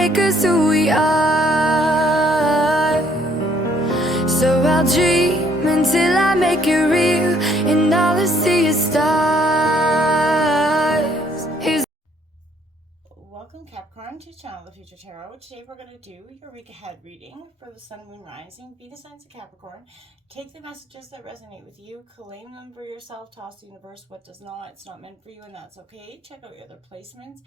make us who we are. So I'll dream until I make it real, and all I see is stars. Welcome Capricorn to Channel the Future Tarot. Today we're going to do your week ahead reading for the Sun, Moon, Rising, Venus signs of Capricorn. Take the messages that resonate with you, claim them for yourself, toss the universe what does not. It's not meant for you and that's okay. Check out your other placements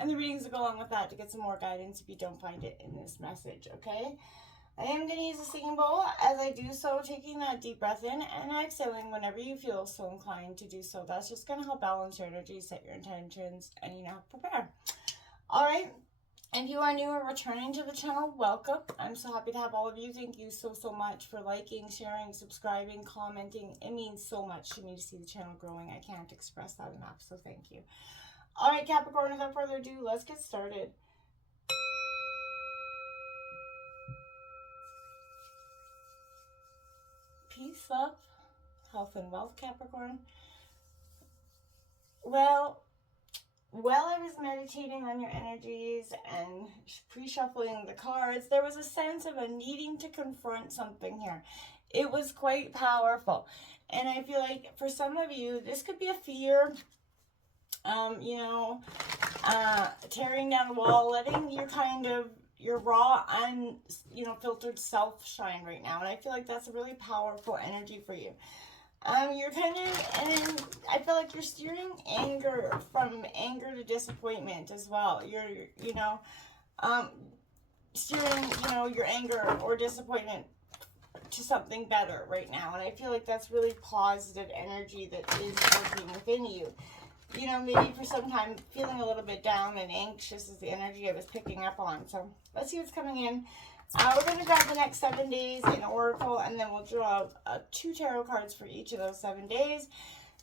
and the readings that go along with that to get some more guidance if you don't find it in this message, okay? I am going to use a singing bowl as I do so, taking that deep breath in and exhaling whenever you feel so inclined to do so. That's just going to help balance your energy, set your intentions, and prepare. All right, if you are new or returning to the channel, welcome. I'm so happy to have all of you. Thank you so much for liking, sharing, subscribing, commenting. It means so much to me to see the channel growing. I can't express that enough, so thank you. All right, Capricorn, without further ado, let's get started. Peace, love, health, and wealth, Capricorn. Well, while I was meditating on your energies and pre-shuffling the cards, there was a sense of a needing to confront something here. It was quite powerful. And I feel like for some of you, this could be a fear, tearing down a wall, letting your raw, filtered self shine right now. And I feel like that's a really powerful energy for you. You're kind of, and I feel like you're steering anger from anger to disappointment as well. You're steering, your anger or disappointment to something better right now. And I feel like that's really positive energy that is working within you. Maybe for some time feeling a little bit down and anxious is the energy I was picking up on. So let's see what's coming in. We're going to grab the next 7 days in Oracle, and then we'll draw 2 tarot cards for each of those 7 days.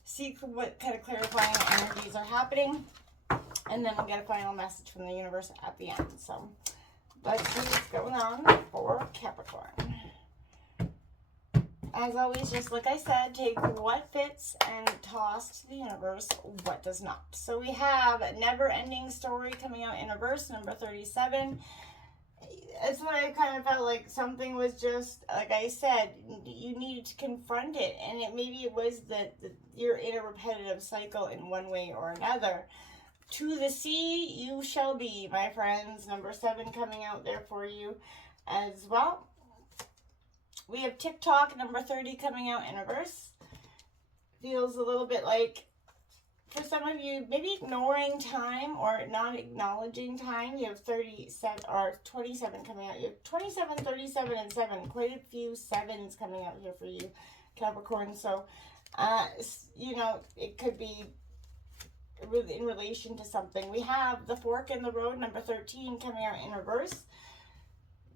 See what kind of clarifying energies are happening, and then we'll get a final message from the universe at the end. So let's see what's going on for Capricorn. As always, just like I said, take what fits and toss to the universe what does not. So we have Never Ending Story coming out in reverse, number 37. It's what I kind of felt like something was just, like I said, you needed to confront it. And maybe it was that you're in a repetitive cycle in one way or another. To the sea you shall be, my friends. Number 7 coming out there for you as well. We have TikTok, number 30, coming out in reverse. Feels a little bit like, for some of you, maybe ignoring time or not acknowledging time. You have 37 or 27 coming out. You have 27, 37, and 7. Quite a few 7s coming out here for you, Capricorn. So, it could be in relation to something. We have the Fork in the Road, number 13, coming out in reverse.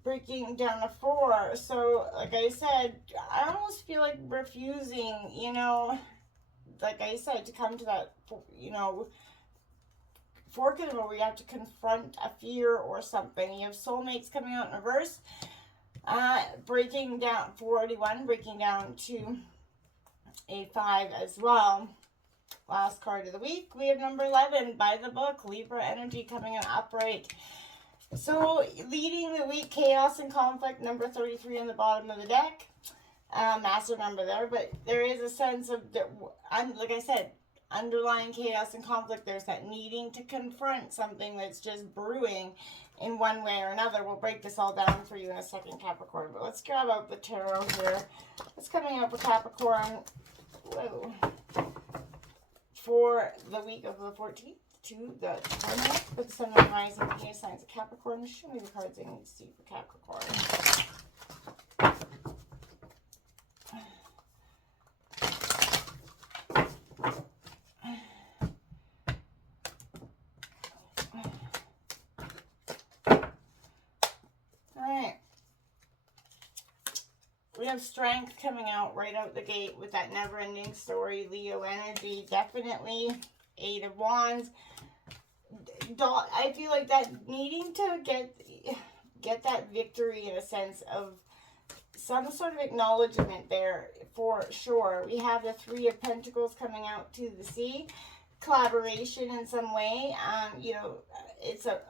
Breaking down a 4. So, like I said, I almost feel like refusing, like I said, to come to that, fork in the road where you have to confront a fear or something. You have Soulmates coming out in reverse. Breaking down 41, breaking down to a 5 as well. Last card of the week, we have number 11, By the Book, Libra energy coming in upright. So, leading the week, Chaos and Conflict, number 33 on the bottom of the deck. Massive number there, but there is a sense of, like I said, underlying chaos and conflict. There's that needing to confront something that's just brewing in one way or another. We'll break this all down for you in a second, Capricorn, but let's grab out the tarot here. What's coming up for Capricorn? Whoa. For the week of the 14th to the 20th, for the Sun, Moon, Rising, Venus signs of Capricorn. Show me the cards I need to see for Capricorn. We have Strength coming out right out the gate with that never-ending story, Leo energy, definitely. 8 of Wands. I feel like that needing to get that victory in a sense of some sort of acknowledgement there for sure. We have the 3 of Pentacles coming out to the sea. collaboration in some way. You know, it's a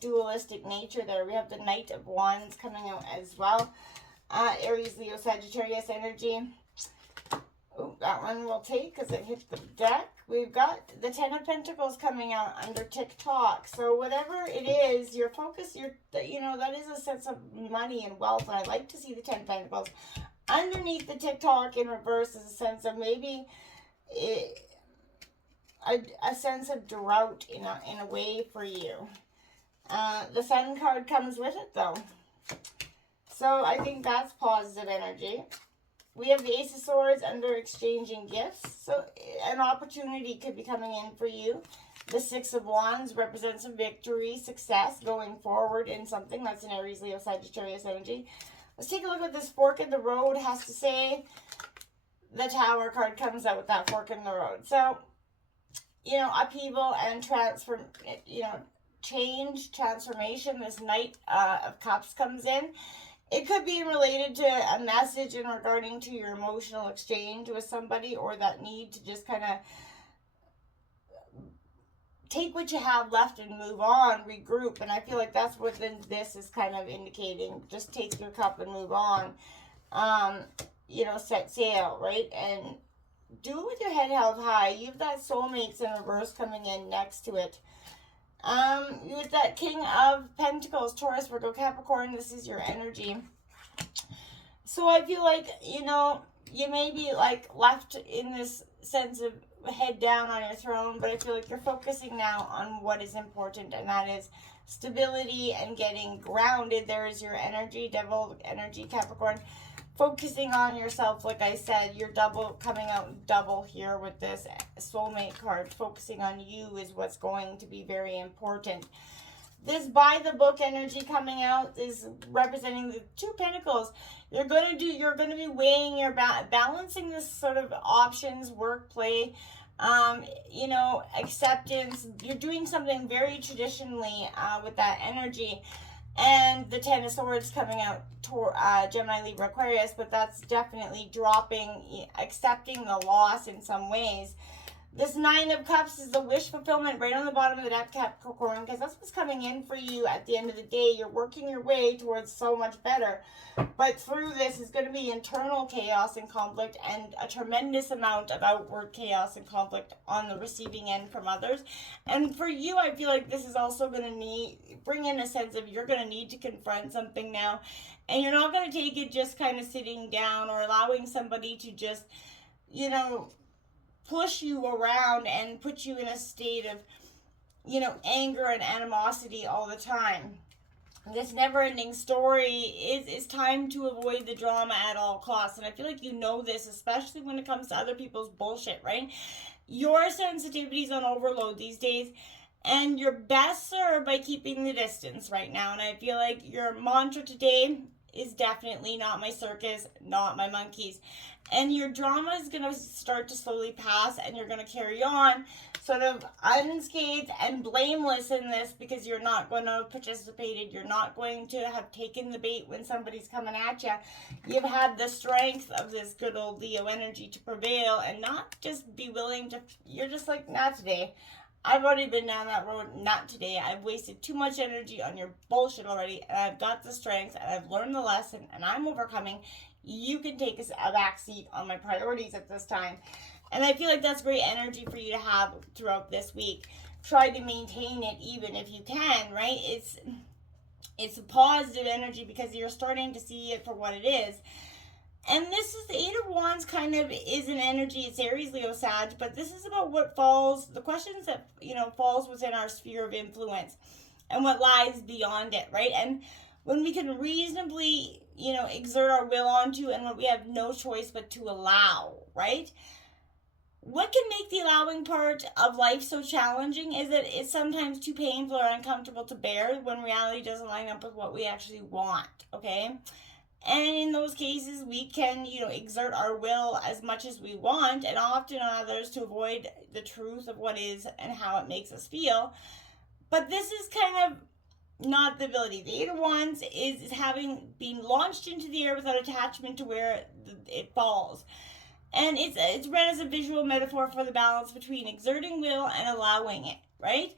dualistic nature there. We have the Knight of Wands coming out as well. Aries, Leo, Sagittarius energy. Oh, that one we'll take because it hit the deck. We've got the Ten of Pentacles coming out under TikTok. So whatever it is, your focus, you know, that is a sense of money and wealth. And I like to see the Ten of Pentacles. Underneath the TikTok in reverse is a sense of maybe a sense of drought in a way for you. The Sun card comes with it though. So I think that's positive energy. We have the Ace of Swords under exchanging gifts. So an opportunity could be coming in for you. The Six of Wands represents a victory, success going forward in something. That's an Aries, Leo, Sagittarius energy. Let's take a look at this fork in the road has to say. The Tower card comes out with that fork in the road. So, you know, upheaval and change, transformation. This Knight of Cups comes in. It could be related to a message in regarding to your emotional exchange with somebody, or that need to just kind of take what you have left and move on, regroup. And I feel like that's what this is kind of indicating. Just take your cup and move on. You know, set sail, right? And do it with your head held high. You've got soulmates in reverse coming in next to it. With that King of Pentacles, Taurus, Virgo, Capricorn, this is your energy. So I feel like, you know, you may be like left in this sense of head down on your throne, but I feel like you're focusing now on what is important, and that is stability and getting grounded. There is your energy, Devil energy, Capricorn. Focusing on yourself, like I said, you're coming out double here with this soulmate card. Focusing on you is what's going to be very important. This by the book energy coming out is representing the Two Pentacles. You're going to be weighing your balancing this sort of options, work, play, you know, acceptance. You're doing something very traditionally with that energy. And the Ten of Swords coming out, Gemini, Libra, Aquarius, but that's definitely dropping, accepting the loss in some ways. This Nine of Cups is the wish fulfillment right on the bottom of the deck, Capricorn, because that's what's coming in for you at the end of the day. You're working your way towards so much better. But through this is going to be internal chaos and conflict, and a tremendous amount of outward chaos and conflict on the receiving end from others. And for you, I feel like this is also going to bring in a sense of you're going to need to confront something now. And you're not going to take it just kind of sitting down or allowing somebody to just, you know, push you around and put you in a state of, you know, anger and animosity all the time. This never-ending story is time to avoid the drama at all costs. And I feel like you know this, especially when it comes to other people's bullshit, right? Your sensitivity's on overload these days, and you're best served by keeping the distance right now. And I feel like your mantra today is definitely not my circus, not my monkeys. And your drama is going to start to slowly pass, and you're going to carry on sort of unscathed and blameless in this, because you're not going to have participated. You're not going to have taken the bait when somebody's coming at you. You've had the strength of this good old Leo energy to prevail and not just be willing to, you're just like, not today. I've already been down that road, not today. I've wasted too much energy on your bullshit already, and I've got the strength, and I've learned the lesson, and I'm overcoming. You can take a back seat on my priorities at this time. And I feel like that's great energy for you to have throughout this week. Try to maintain it even if you can, right? It's a positive energy because you're starting to see it for what it is. And this is the Eight of Wands, kind of is an energy. It's Aries, Leo, Sag, but this is about what falls, the questions that, you know, falls within our sphere of influence and what lies beyond it, right? And when we can reasonably, you know, exert our will onto, and when we have no choice but to allow, right? What can make the allowing part of life so challenging is that it's sometimes too painful or uncomfortable to bear when reality doesn't line up with what we actually want, okay? And in those cases, we can, you know, exert our will as much as we want, and often on others, to avoid the truth of what is and how it makes us feel. But this is kind of not the ability. The Eight of Wands is having been launched into the air without attachment to where it falls. And it's read as a visual metaphor for the balance between exerting will and allowing it, right?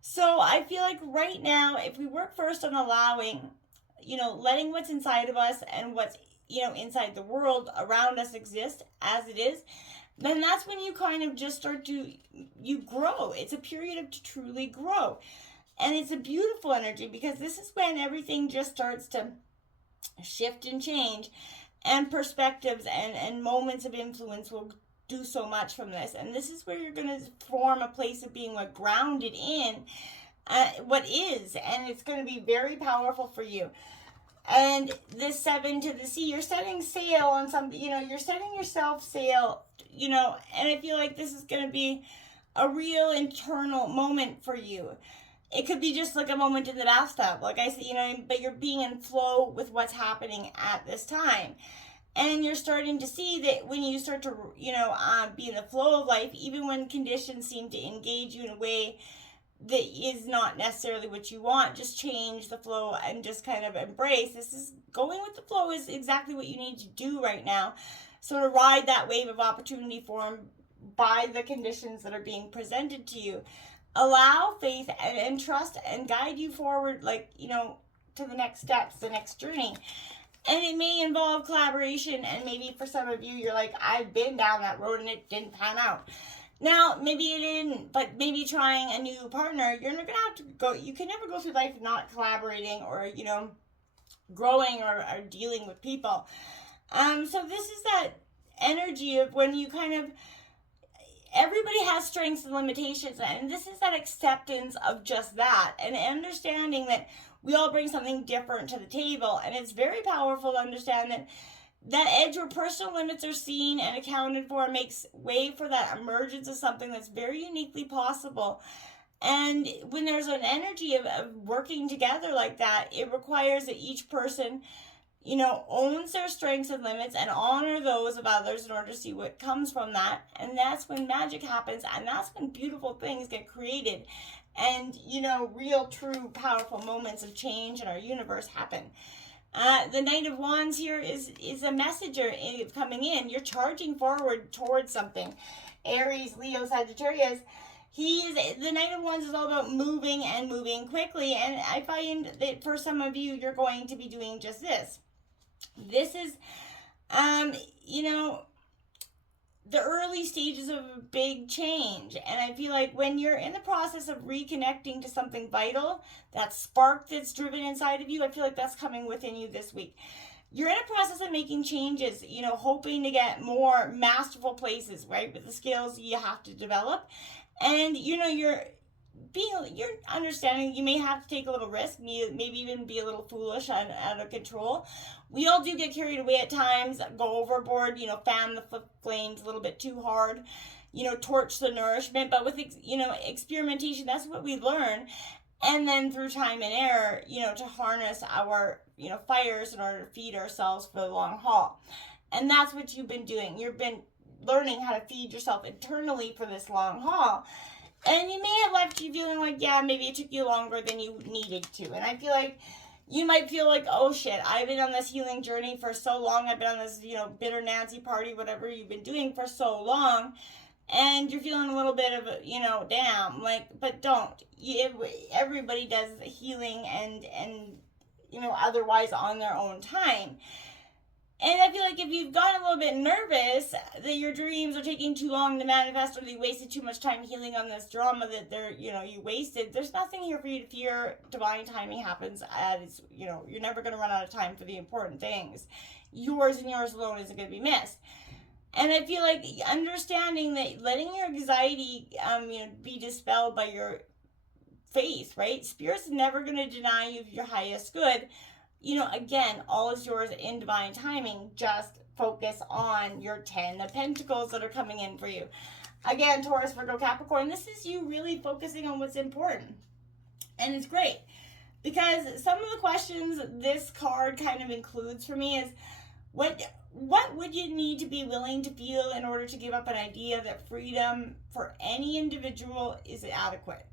So I feel like right now, if we work first on allowing, letting what's inside of us and what's, inside the world around us exist as it is, then that's when you kind of just start to, you grow. It's a period of to truly grow. And it's a beautiful energy, because this is when everything just starts to shift and change, and perspectives and moments of influence will do so much from this. And this is where you're going to form a place of being grounded in what is, and it's going to be very powerful for you. And this 7 to the sea, you're setting sail on something, you're setting yourself sail, and I feel like this is going to be a real internal moment for you. It could be just like a moment in the bathtub, like I said, but you're being in flow with what's happening at this time. And you're starting to see that when you start to, be in the flow of life, even when conditions seem to engage you in a way that is not necessarily what you want, just change the flow and just kind of embrace. This is going with the flow is exactly what you need to do right now. So to ride that wave of opportunity formed by the conditions that are being presented to you. Allow faith and trust and guide you forward, to the next steps, the next journey. And it may involve collaboration, and maybe for some of you, you're like, I've been down that road and it didn't pan out. Now, maybe it didn't, but maybe trying a new partner, you're not going to have to go, you can never go through life not collaborating or, growing or dealing with people. So this is that energy of when you kind of, everybody has strengths and limitations, and this is that acceptance of just that, and understanding that we all bring something different to the table. And it's very powerful to understand that edge where personal limits are seen and accounted for makes way for that emergence of something that's very uniquely possible. And when there's an energy of working together like that, it requires that each person owns their strengths and limits and honor those of others in order to see what comes from that. And that's when magic happens, and that's when beautiful things get created, and real, true, powerful moments of change in our universe happen. The Knight of Wands here is a messenger coming in. You're charging forward towards something. Aries, Leo, Sagittarius. The Knight of Wands is all about moving and moving quickly, and I find that for some of you, you're going to be doing just this. This is, the early stages of a big change. And I feel like when you're in the process of reconnecting to something vital, that spark that's driven inside of you, I feel like that's coming within you this week. You're in a process of making changes, hoping to get more masterful places, right? With the skills you have to develop. And, you're understanding you may have to take a little risk, maybe even be a little foolish and out of control. We all do get carried away at times, go overboard, fan the flames a little bit too hard, torch the nourishment. But with, experimentation, that's what we learn. And then through time and error, to harness our, fires in order to feed ourselves for the long haul. And that's what you've been doing. You've been learning how to feed yourself internally for this long haul. And you may have left you feeling like, yeah, maybe it took you longer than you needed to. And I feel like you might feel like, oh shit, I've been on this healing journey for so long. I've been on this, bitter Nancy party, whatever you've been doing for so long. And you're feeling a little bit of, damn, but don't. Everybody does healing and otherwise on their own time. And I feel like if you've gotten a little bit nervous that your dreams are taking too long to manifest, or that you wasted too much time healing on this drama that you wasted, there's nothing here for you to fear. Divine timing happens as, you're never going to run out of time for the important things. Yours and yours alone isn't going to be missed. And I feel like understanding that letting your anxiety, be dispelled by your faith, right? Spirit's never going to deny you your highest good. Again, all is yours in divine timing. Just focus on your 10 of Pentacles that are coming in for you. Again, Taurus, Virgo, Capricorn, this is you really focusing on what's important. And it's great. Because some of the questions this card kind of includes for me is, what would you need to be willing to feel in order to give up an idea that freedom for any individual is adequate?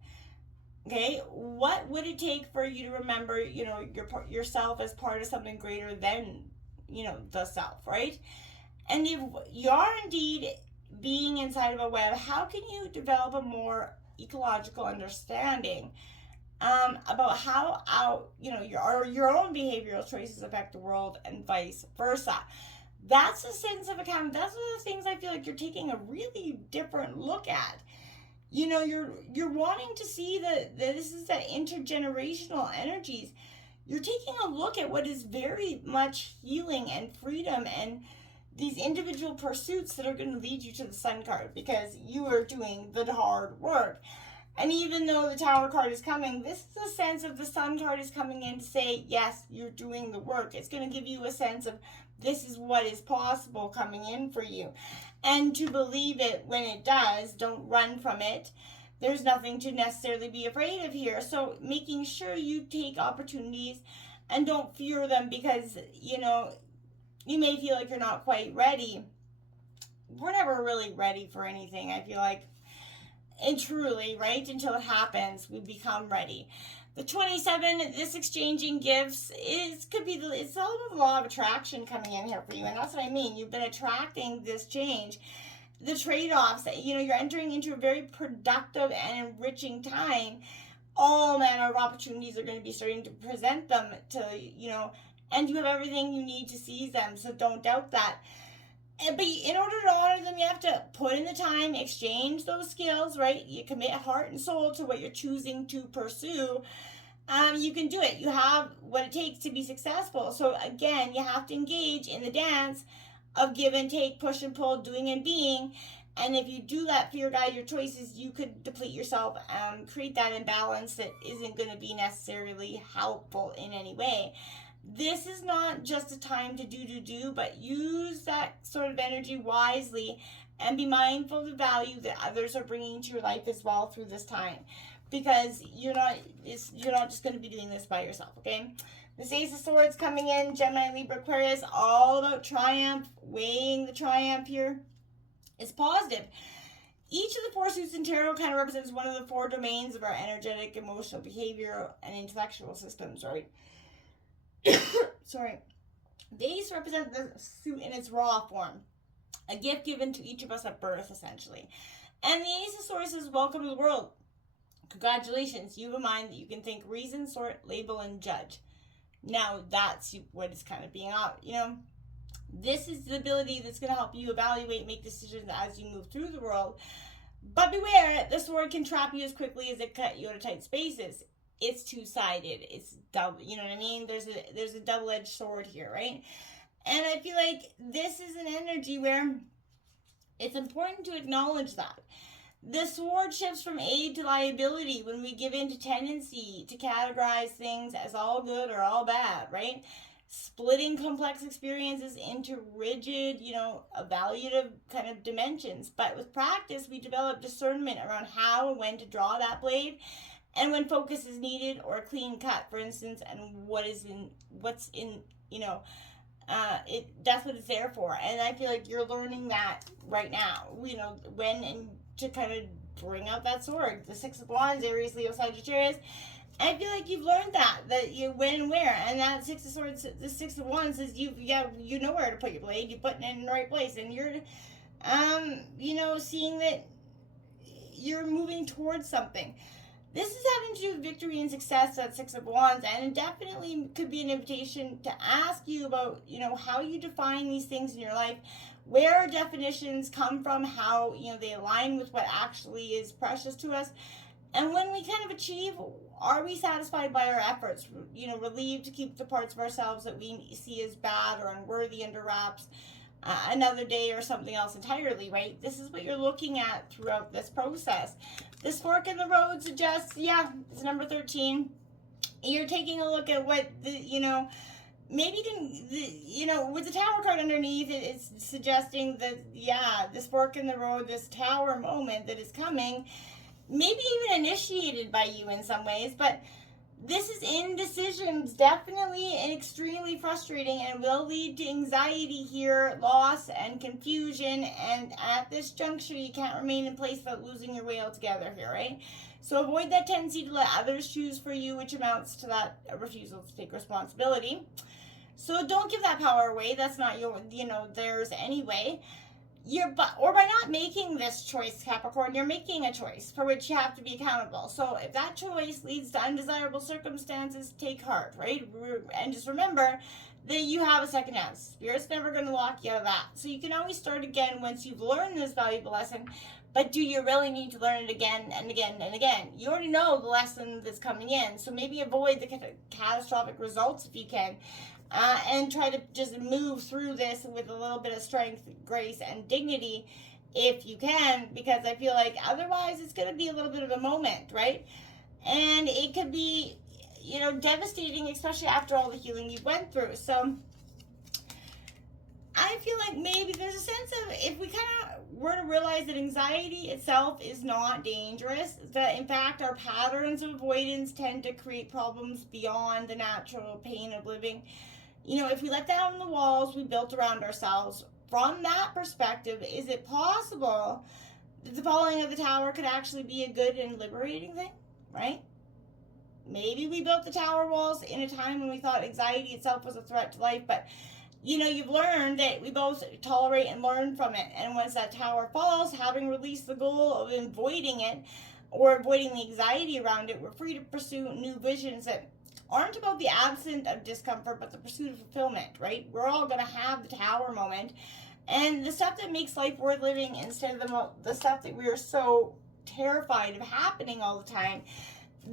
Okay, what would it take for you to remember, yourself as part of something greater than, the self, right? And if you are indeed being inside of a web, how can you develop a more ecological understanding about how your own behavioral choices affect the world and vice versa? That's a sense of accountability. That's one of the things I feel like you're taking a really different look at. You're wanting to see that this is that intergenerational energies. You're taking a look at what is very much healing and freedom and these individual pursuits that are going to lead you to the Sun card, because you are doing the hard work. And even though the Tower card is coming, this is a sense of the Sun card is coming in to say, yes, you're doing the work. It's going to give you a sense of this is what is possible coming in for you. And to believe it when it does, don't run from it. There's nothing to necessarily be afraid of here. So making sure you take opportunities and don't fear them because, you may feel like you're not quite ready. We're never really ready for anything, I feel like. And truly, right? Until it happens, we become ready. The 27, this exchanging gifts, it's all about the law of attraction coming in here for you. And that's what I mean. You've been attracting this change. The trade-offs, you're entering into a very productive and enriching time. All manner of opportunities are going to be starting to present them to, and you have everything you need to seize them. So don't doubt that. But in order to honor them, you have to put in the time, exchange those skills, right? You commit heart and soul to what you're choosing to pursue. You can do it. You have what it takes to be successful. So again, you have to engage in the dance of give and take, push and pull, doing and being. And if you do that, fear guide your choices, you could deplete yourself, create that imbalance that isn't going to be necessarily helpful in any way. This is not just a time to do, but use that sort of energy wisely and be mindful of the value that others are bringing to your life as well through this time, because you're not just going to be doing this by yourself, okay? The Ace of Swords coming in, Gemini, Libra, Aquarius, all about triumph, weighing the triumph here. It's positive. Each of the four suits in tarot kind of represents one of the four domains of our energetic, emotional, behavioral, and intellectual systems, right? Sorry. The Ace represents the suit in its raw form, a gift given to each of us at birth, essentially. And the Ace of Swords says, welcome to the world. Congratulations, you have a mind that you can think, reason, sort, label, and judge. Now, that's what is kind of being out, This is the ability that's going to help you evaluate, make decisions as you move through the world. But beware, the sword can trap you as quickly as it cut you out of tight spaces. It's two-sided. It's double, you know what I mean? There's a double-edged sword here, right? And I feel like this is an energy where it's important to acknowledge that. The sword shifts from aid to liability when we give in to tendency to categorize things as all good or all bad, right? Splitting complex experiences into rigid, evaluative kind of dimensions. But with practice, we develop discernment around how and when to draw that blade, and when focus is needed, or a clean cut, for instance, and what's in, that's what it's there for. And I feel like you're learning that right now, when and to kind of bring out that sword. The Six of Wands, Aries, Leo, Sagittarius. I feel like you've learned that you when and where, and that Six of Swords, the Six of Wands says you know where to put your blade. You put it in the right place, and you're, seeing that you're moving towards something. This is having to do with victory and success, that Six of Wands, and it definitely could be an invitation to ask you about, how you define these things in your life, where our definitions come from, how, they align with what actually is precious to us. And when we kind of achieve, are we satisfied by our efforts? Relieved to keep the parts of ourselves that we see as bad or unworthy under wraps another day or something else entirely, right? This is what you're looking at throughout this process. This fork in the road suggests, it's number 13. You're taking a look at what maybe with the Tower card underneath, it's suggesting that, this fork in the road, this Tower moment that is coming, maybe even initiated by you in some ways, but this is indecisions, definitely and extremely frustrating, and will lead to anxiety here, loss and confusion. And at this juncture, you can't remain in place without losing your way altogether here, right? So avoid that tendency to let others choose for you, which amounts to that refusal to take responsibility. So don't give that power away. That's not your, theirs anyway. Or by not making this choice, Capricorn, you're making a choice for which you have to be accountable. So if that choice leads to undesirable circumstances, take heart, right? And just remember that you have a second chance. Spirit's never going to lock you out of that. So you can always start again once you've learned this valuable lesson. But do you really need to learn it again and again and again? You already know the lesson that's coming in. So maybe avoid the catastrophic results if you can. And try to just move through this with a little bit of strength, grace, and dignity if you can, because I feel like otherwise it's going to be a little bit of a moment, right? And it could be, devastating, especially after all the healing you went through. So I feel like maybe there's a sense of, if we kind of were to realize that anxiety itself is not dangerous, that in fact our patterns of avoidance tend to create problems beyond the natural pain of living. If we let down the walls we built around ourselves, from that perspective, is it possible that the falling of the tower could actually be a good and liberating thing, right? Maybe we built the tower walls in a time when we thought anxiety itself was a threat to life, but you've learned that we both tolerate and learn from it. And once that tower falls, having released the goal of avoiding it or avoiding the anxiety around it, we're free to pursue new visions that aren't about the absence of discomfort, but the pursuit of fulfillment, right? We're all going to have the tower moment. And the stuff that makes life worth living instead of the stuff that we are so terrified of happening all the time,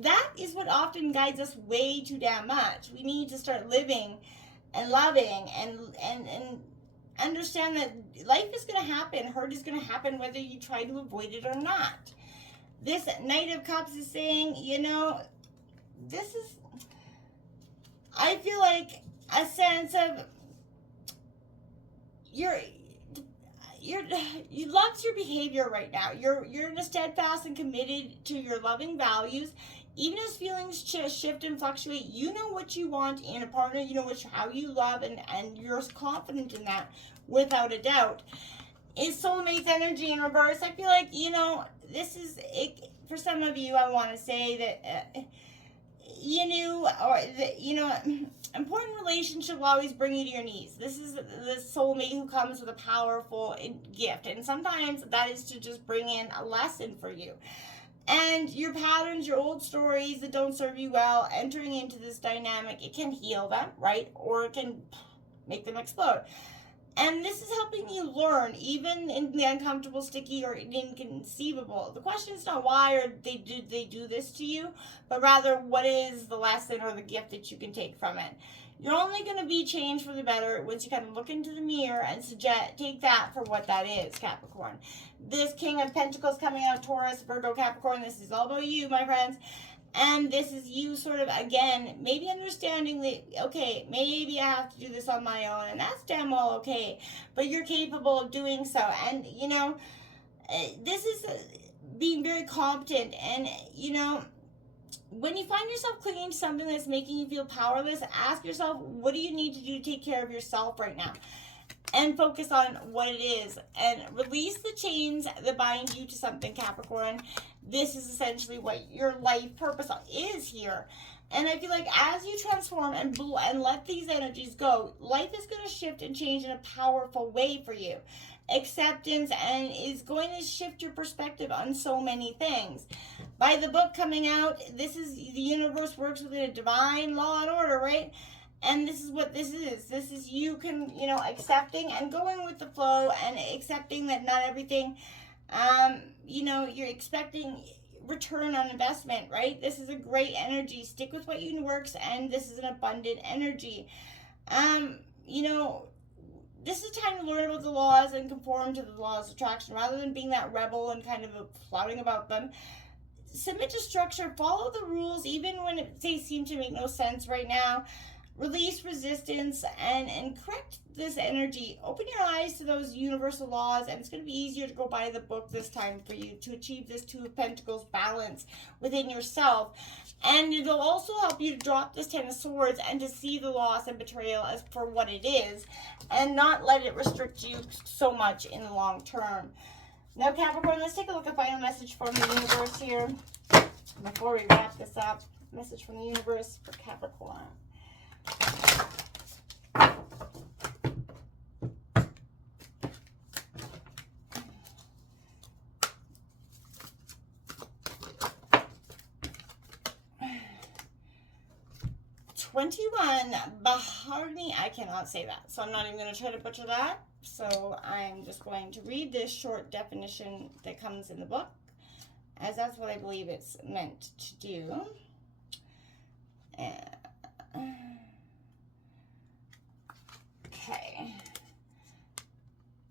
that is what often guides us way too damn much. We need to start living and loving and understand that life is going to happen. Hurt is going to happen whether you try to avoid it or not. This Knight of Cups is saying, this is, I feel like a sense of you loves your behavior right now. You're in a steadfast and committed to your loving values. Even as feelings shift and fluctuate, you know what you want in a partner. You know how you love, and you're confident in that without a doubt. Is soulmate's energy in reverse? I feel like, this is it. For some of you, I want to say that important relationship will always bring you to your knees. This is the soulmate who comes with a powerful gift, and sometimes that is to just bring in a lesson for you. And your patterns, your old stories that don't serve you well, entering into this dynamic, it can heal them, right? Or it can make them explode. And this is helping you learn, even in the uncomfortable, sticky, or inconceivable. The question is not why or they do this to you, but rather what is the lesson or the gift that you can take from it. You're only going to be changed for the better once you kind of look into the mirror and take that for what that is, Capricorn. This King of Pentacles coming out, Taurus, Virgo, Capricorn, this is all about you, my friends. And this is you sort of, again, maybe understanding that, okay, maybe I have to do this on my own, and that's damn well okay, but you're capable of doing so. And, this is being very competent, and, when you find yourself clinging to something that's making you feel powerless, ask yourself, what do you need to do to take care of yourself right now? And focus on what it is. And release the chains that bind you to something, Capricorn. This is essentially what your life purpose is here. And I feel like as you transform and let these energies go, life is going to shift and change in a powerful way for you. Acceptance and is going to shift your perspective on so many things. By the book coming out, this is the universe works within a divine law and order, right? And this is what this is. This is you can, accepting and going with the flow and accepting that not everything, you're expecting return on investment, right? This is a great energy. Stick with what works, and this is an abundant energy. This is a time to learn about the laws and conform to the laws of attraction rather than being that rebel and kind of flouting about them. Submit to structure, follow the rules even when they seem to make no sense right now. Release resistance and correct this energy. Open your eyes to those universal laws, and it's going to be easier to go by the book this time for you to achieve this Two of Pentacles balance within yourself. And it'll also help you to drop this Ten of Swords and to see the loss and betrayal as for what it is and not let it restrict you so much in the long term. Now, Capricorn, let's take a look at final message from the universe here before we wrap this up. Message from the universe for Capricorn. 21, Baharni, I cannot say that, so I'm not even going to try to butcher that. So I'm just going to read this short definition that comes in the book, as that's what I believe it's meant to do. Okay.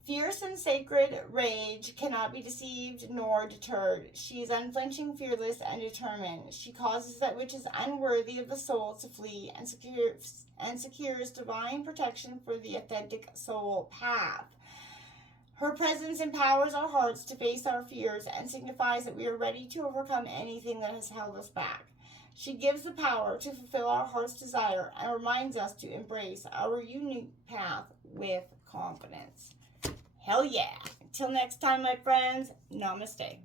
Fierce and sacred rage cannot be deceived nor deterred. She is unflinching, fearless, and determined. She causes that which is unworthy of the soul to flee and secures divine protection for the authentic soul path. Her presence empowers our hearts to face our fears and signifies that we are ready to overcome anything that has held us back. She gives the power to fulfill our heart's desire and reminds us to embrace our unique path with confidence. Hell yeah. Until next time, my friends, namaste.